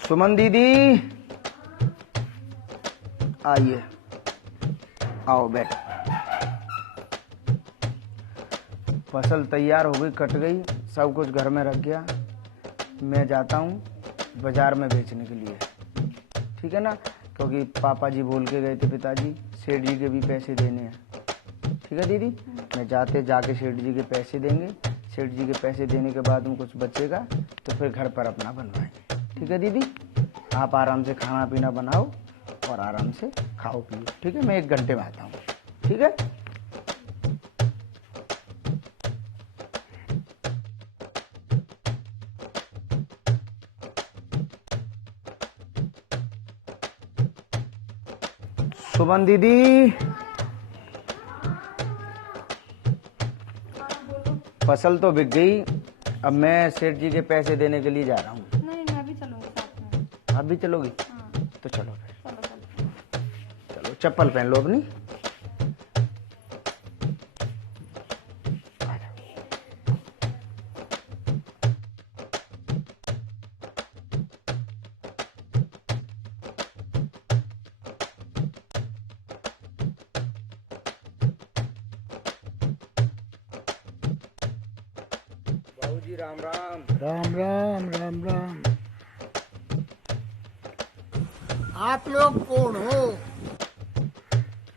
सुमन दीदी आइए, आओ बैठ। फसल तैयार हो गई, कट गई, सब कुछ घर में रख गया। मैं जाता हूँ बाजार में बेचने के लिए, ठीक है ना, क्योंकि पापा जी बोल के गए थे, पिताजी सेठ जी के भी पैसे देने हैं। ठीक है दीदी, मैं जाके सेठ जी के पैसे देंगे। सेठ जी के पैसे देने के बाद में कुछ बचेगा तो फिर घर पर अपना बनवाएंगे। ठीक है दीदी, आप आराम से खाना पीना बनाओ और आराम से खाओ पियो। ठीक है, मैं 1 घंटे में आता हूँ। ठीक है। सुमन दीदी, फसल तो बिक गई, अब मैं सेठ जी के पैसे देने के लिए जा रहा हूँ। नहीं, मैं भी चलूंगी साथ में। आप भी चलोगी? हाँ। तो चलो फिर। चलो। चलो चप्पल पहन लो अपनी। बाबूजी राम राम। राम राम राम राम। आप लोग कौन हो?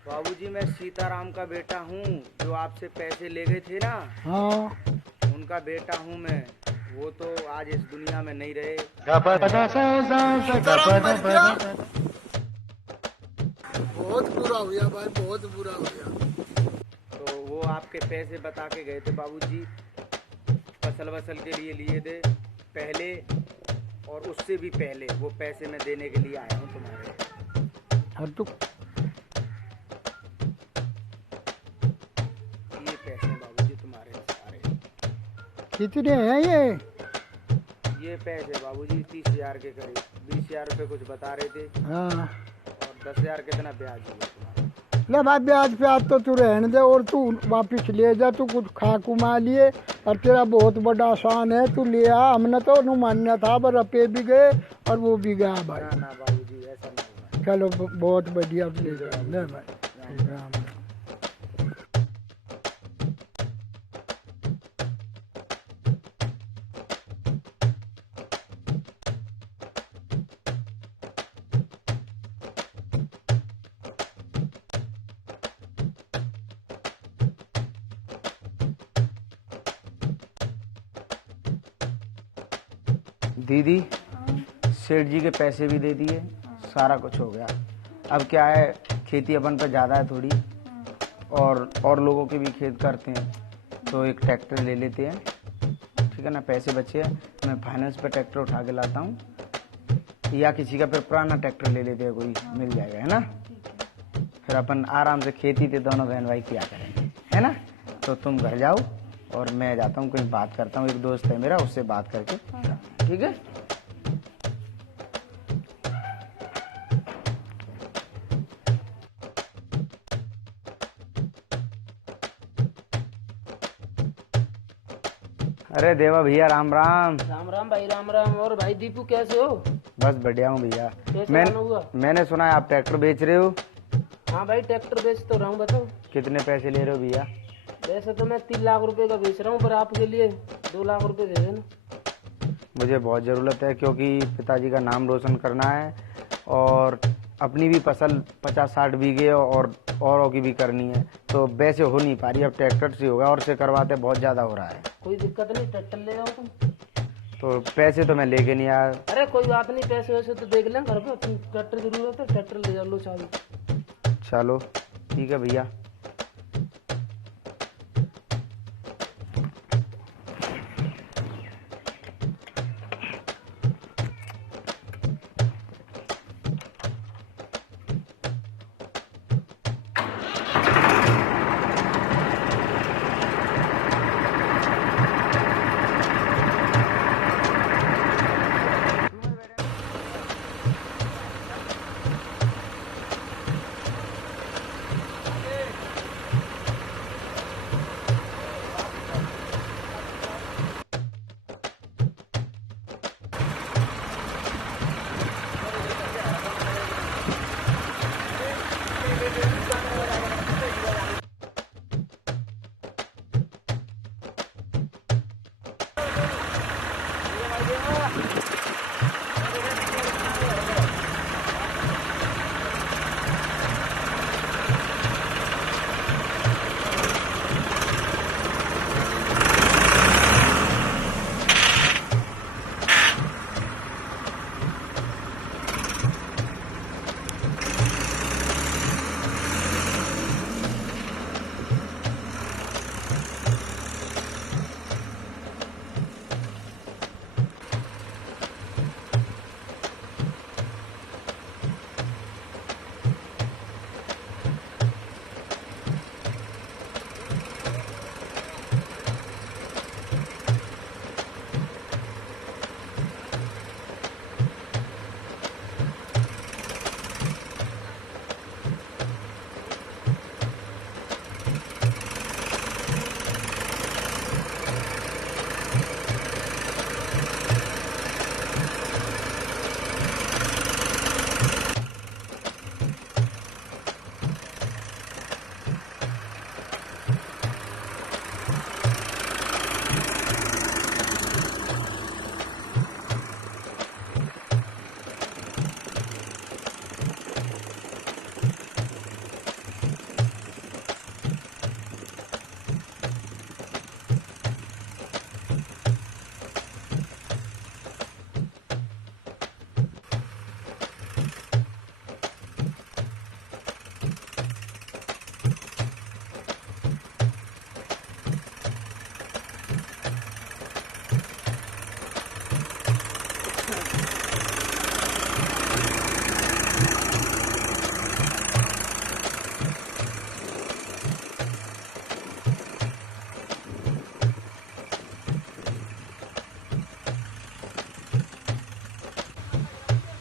बाबूजी मैं सीताराम का बेटा हूँ, जो आपसे पैसे ले गए थे ना। हाँ, उनका बेटा हूँ मैं। वो तो आज इस दुनिया में नहीं रहे। सीताराम मर गया? बहुत बुरा हुआ भाई, बहुत बुरा हुआ। तो वो आपके पैसे बता के गए थे बाबूजी, फसल वसल के लिए थे पहले, और उससे भी पहले वो पैसे मैं देने के लिए आया हूँ तुम्हारे। और तू ये पैसे बाबूजी तुम्हारे सारे। कितने हैं ये? ये पैसे बाबूजी 30,000 के करीब, 20,000 रुपये कुछ बता रहे थे, हाँ, और 10,000 कितना ब्याज हुआ तुम्हारा। ले भाई, ब्याज प्याज तो तू रहने दे, और तू वापिस ले जा। तू कुछ खा कुमा लिए, और तेरा बहुत बड़ा आसान है, तू ले आ। हमने तो अनुमान्य था, पर रुपये भी गए और वो भी गया भाई। ना ना बाबूजी, ऐसा नहीं होगा। चलो बहुत बढ़िया, ले जा ले भाई। राम। दीदी, सेठ जी के पैसे भी दे दिए, सारा कुछ हो गया। अब क्या है, खेती अपन पर ज़्यादा है थोड़ी, और लोगों के भी खेत करते हैं, तो एक ट्रैक्टर ले लेते हैं। ठीक है ना, पैसे बचे हैं, मैं फाइनेंस पे ट्रैक्टर उठा के लाता हूँ, या किसी का फिर पुराना ट्रैक्टर ले लेते हैं, कोई मिल जाएगा, है ना। फिर अपन आराम से खेती थे दोनों बहन भाई किया करेंगे, है ना। तो तुम घर जाओ और मैं जाता हूँ, कहीं बात करता हूँ, एक दोस्त है मेरा, उससे बात करके। ठीक है। अरे देवा भैया, राम राम। राम राम भाई, राम राम। और भाई दीपू कैसे हो? बस बढ़िया हूँ भैया। कैसे आना हुआ? मैंने सुना है आप ट्रैक्टर बेच रहे हो। हाँ भाई, ट्रैक्टर बेच तो रहा हूँ। बताओ कितने पैसे ले रहे हो भैया? वैसे तो मैं 3 लाख रुपए का बेच रहा हूँ, पर आपके लिए 2 लाख रुपए दे देना। मुझे बहुत ज़रूरत है, क्योंकि पिताजी का नाम रोशन करना है, और अपनी भी फसल 50-60 बीघे औरों की भी करनी है, तो वैसे हो नहीं पा रही। अब ट्रैक्टर से होगा, और से करवाते बहुत ज़्यादा हो रहा है। कोई दिक्कत नहीं, ट्रैक्टर ले जाओ तुम। तो पैसे तो मैं लेके नहीं आया। अरे कोई बात नहीं, पैसे वैसे तो देख लें घर पे। तुम ट्रैक्टर जरूरत है, ट्रैक्टर ले जा लो चाबी। चलो ठीक है भैया।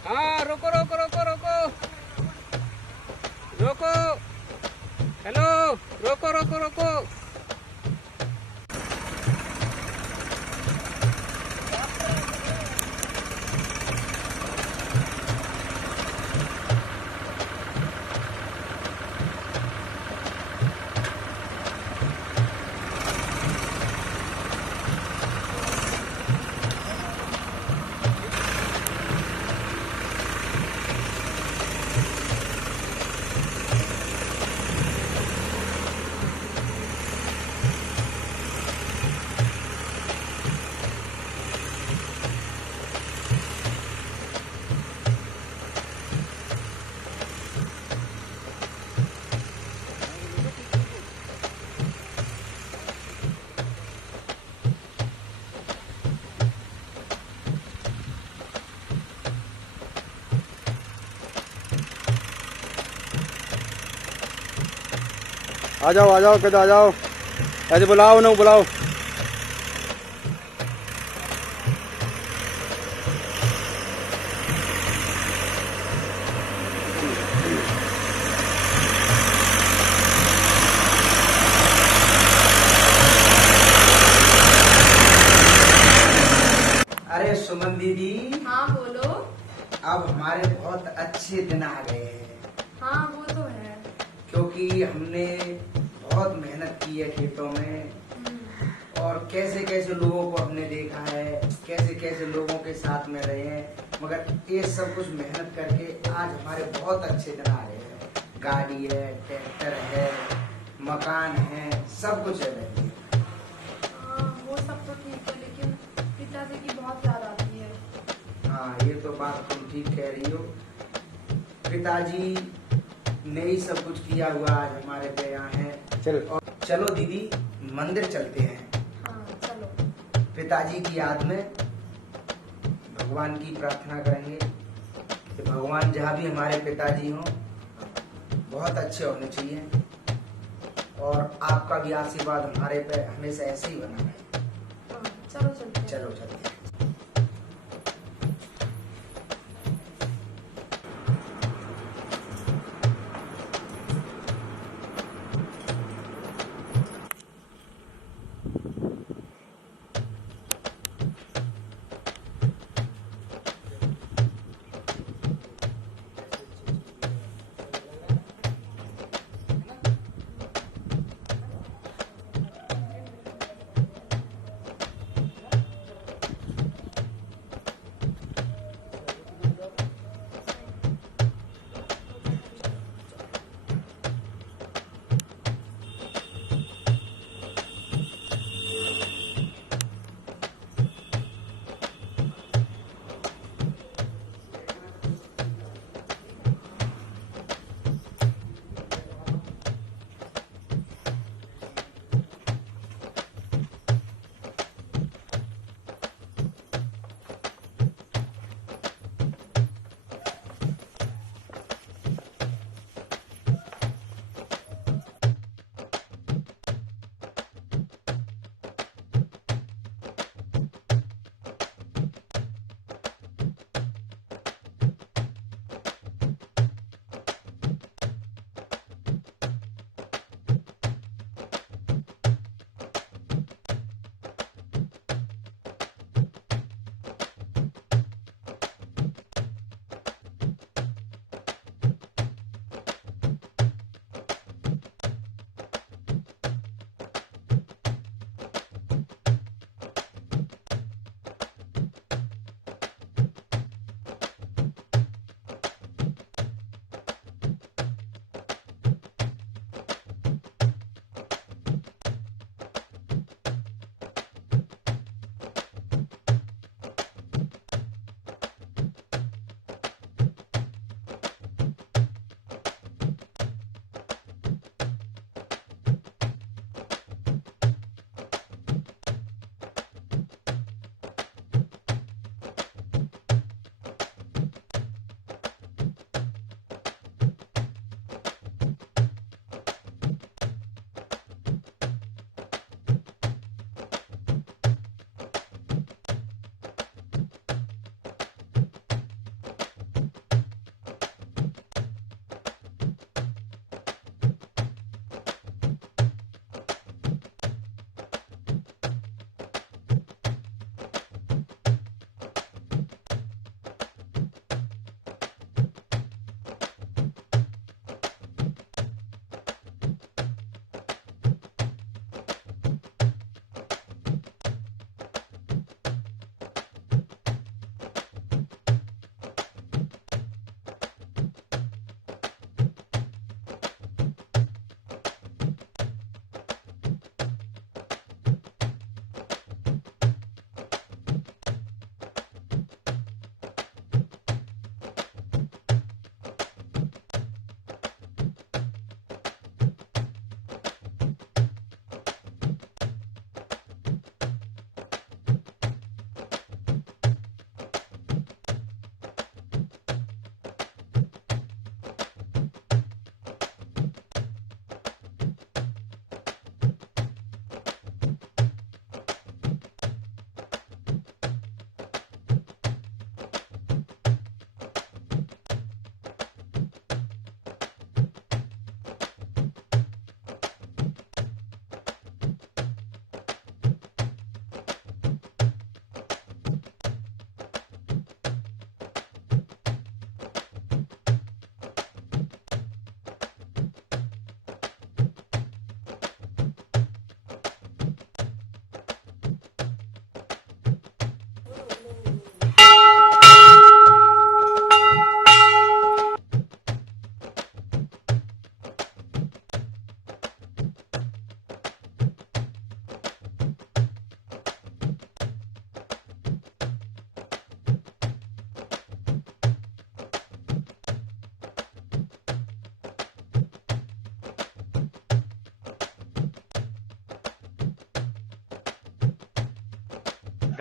हाँ रोको रोको रोको रोको रोको, हेलो रोको रोको रोको। आ जाओ कहते आ जाओ, ऐसे बुलाओ ना बुलाओ। अरे सुमन दीदी, हाँ बोलो। अब हमारे बहुत अच्छे दिन आ गए हैं, हाँ वो तो है। क्योंकि हमने बहुत मेहनत की है खेतों में, और कैसे कैसे लोगों को हमने देखा है, कैसे कैसे लोगों के साथ में रहे हैं, मगर ये सब कुछ मेहनत करके आज हमारे बहुत अच्छे दिन आ रहे हैं। गाड़ी है, ट्रैक्टर है, मकान है, सब कुछ है बहन। हाँ वो सब तो ठीक है, लेकिन पिताजी की बहुत याद आती है। हाँ ये तो बात तुम ठीक कह रही हो। पिताजी ने ही सब कुछ किया हुआ आज हमारे पे यहाँ है। चलो दीदी मंदिर चलते हैं। हाँ चलो। पिताजी की याद में भगवान की प्रार्थना करेंगे कि भगवान जहाँ भी हमारे पिताजी हों बहुत अच्छे होने चाहिए, और आपका भी आशीर्वाद हमारे पे हमेशा ऐसे ही बना रहे। हाँ चलो चलते हैं। चलो चलते हैं।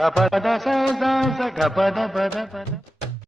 ग प द सा सा सा ग प द